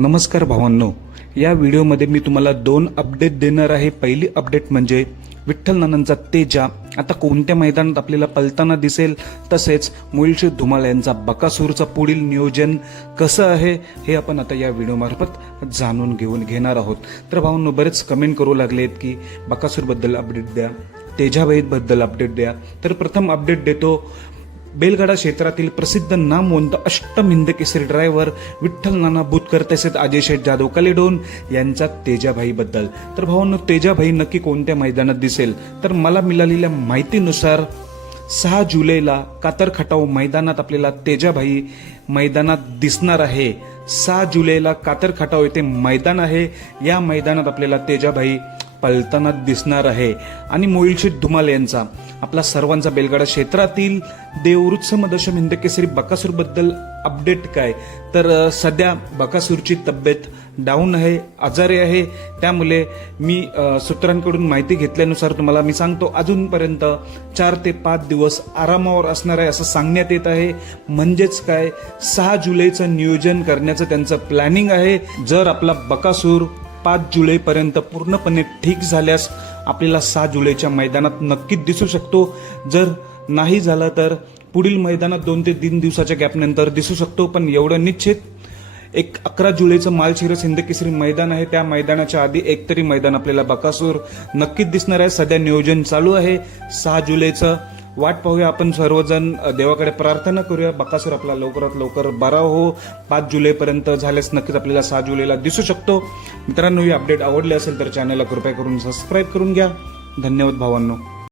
नमस्कार भावांनो या व्हिडिओमध्ये मी तुम्हाला दोन अपडेट देणार आहे पहिली अपडेट म्हणजे विठ्ठल नानांचा तेजा आता कोणत्या मैदानात आपल्याला पलताना दिसेल तसेच मुळशी धुमाल यांचा बकासूरचं पुढील नियोजन कसं आहे हे आपण आता या व्हिडिओमार्फत जाणून घेऊन घेणार आहोत तर भावांनो बरेच कमेंट करू लागलेत की बकासूरबद्दल अपडेट द्या तेजाबाईबद्दल अपडेट द्या तर प्रथम अपडेट देतो बेलगाडा क्षेत्रातील प्रसिद्ध नामवंत केसरी ड्रायव्हर विठ्ठल नाना बुतकर तसेच अजय शेठ जाधव कलेडोन यांचा तेजाभाईबद्दल तर भावांनो तेजाभाई नक्की कोणत्या मैदानात दिसेल तर मला मिळालेल्या माहितीनुसार सहा जुलैला कातर मैदानात आपल्याला तेजाभाई मैदानात दिसणार आहे सहा जुलैला कातर खटाव येथे मैदान आहे या मैदानात आपल्याला तेजाभाई पलताना दिसणार आहे आणि मोईलशीत धुमाल यांचा आपला सर्वांचा बेलगाडा क्षेत्रातील देवरुत्समदशम हिंदकेसरी बकासूरबद्दल अपडेट काय तर सध्या बकासूरची तब्येत डाऊन आहे आजारी आहे त्यामुळे मी सूत्रांकडून माहिती घेतल्यानुसार तुम्हाला मी सांगतो अजूनपर्यंत चार ते पाच दिवस आरामावर असणार आहे असं सांगण्यात येत आहे म्हणजेच काय सहा जुलैचं नियोजन करण्याचं त्यांचं प्लॅनिंग आहे जर आपला बकासूर पाच जुलैपर्यंत पूर्णपणे ठीक झाल्यास आपल्याला सहा जुलैच्या मैदानात नक्कीच दिसू शकतो जर नाही झालं तर पुढील मैदानात दोन ते तीन दिवसाच्या गॅपनंतर दिसू शकतो पण एवढं निश्चित एक अकरा जुलैचं मालशिरस केसरी मैदान आहे त्या मैदानाच्या आधी एकतरी मैदान आपल्याला बकासूर नक्कीच दिसणार आहे सध्या नियोजन चालू आहे सहा जुलैचं वाट पाहूया आपण सर्वजण देवाकडे प्रार्थना करूया बकासूर आपला लवकरात लवकर बरा हो पाच जुलैपर्यंत झाल्यास नक्कीच आपल्याला सहा जुलैला दिसू शकतो मित्रांनो ही अपडेट आवडली असेल तर चॅनलला कृपया करून सबस्क्राईब करून घ्या धन्यवाद भावांनो